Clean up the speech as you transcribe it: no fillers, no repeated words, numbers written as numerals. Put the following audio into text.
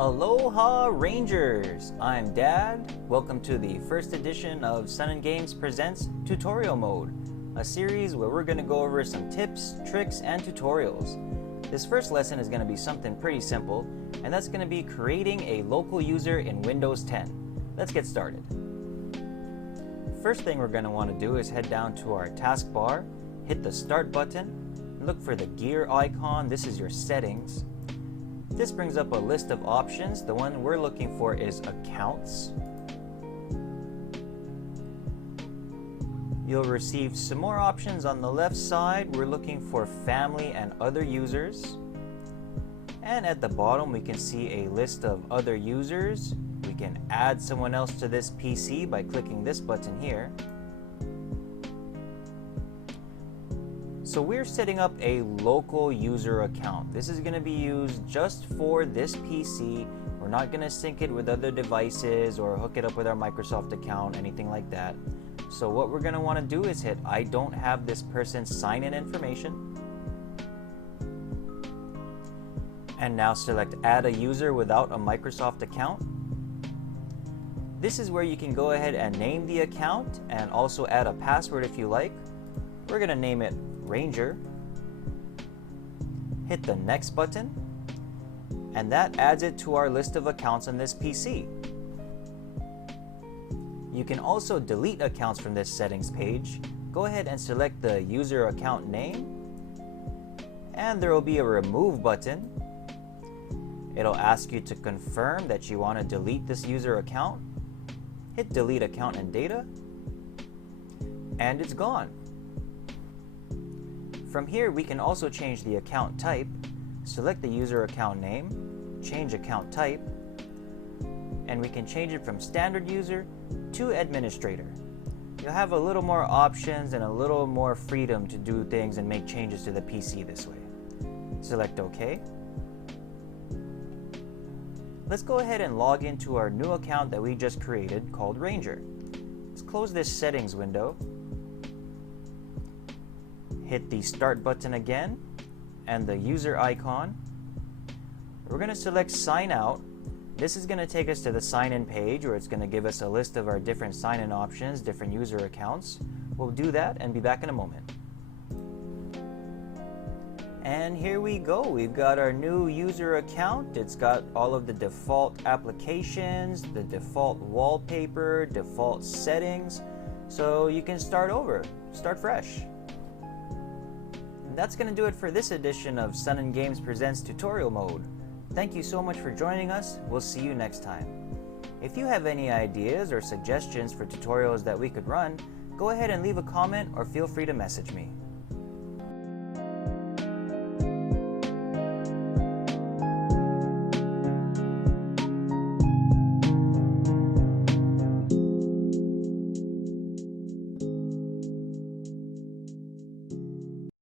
Aloha Rangers! I'm Dad. Welcome to the first edition of Sun & Games Presents Tutorial Mode, a series where we're going to go over some tips, tricks, and tutorials. This first lesson is going to be something pretty simple, and that's going to be creating a local user in Windows 10. Let's get started. First thing we're going to want to do is head down to our taskbar, hit the Start button, look for the gear icon. This is your settings. This brings up a list of options. The one we're looking for is Accounts. You'll receive some more options on the left side. We're looking for Family and Other Users. And at the bottom we can see a list of other users. We can add someone else to this PC by clicking this button here. So we're setting up a local user account. This is going to be used just for this PC. We're not going to sync it with other devices or hook it up with our Microsoft account, anything like that. So what we're going to want to do is hit I don't have this person's sign-in information. And now select Add a User without a Microsoft account. This is where you can go ahead and name the account and also add a password if you like. We're going to name it Ranger. Hit the Next button, and that adds it to our list of accounts on this PC. You can also delete accounts from this settings page. Go ahead and select the user account name, and there will be a Remove button. It'll ask you to confirm that you want to delete this user account. Hit Delete Account and Data, and it's gone. From here, we can also change the account type, select the user account name, change account type, and we can change it from standard user to administrator. You'll have a little more options and a little more freedom to do things and make changes to the PC this way. Select OK. Let's go ahead and log into our new account that we just created called Ranger. Let's close this settings window. Hit the Start button again and the user icon. We're going to select Sign Out. This is going to take us to the sign in page where it's going to give us a list of our different sign in options, different user accounts. We'll do that and be back in a moment. And here we go. We've got our new user account. It's got all of the default applications, the default wallpaper, default settings. So you can start over, start fresh. That's going to do it for this edition of Sun & Games Presents Tutorial Mode. Thank you so much for joining us. We'll see you next time. If you have any ideas or suggestions for tutorials that we could run, go ahead and leave a comment or feel free to message me.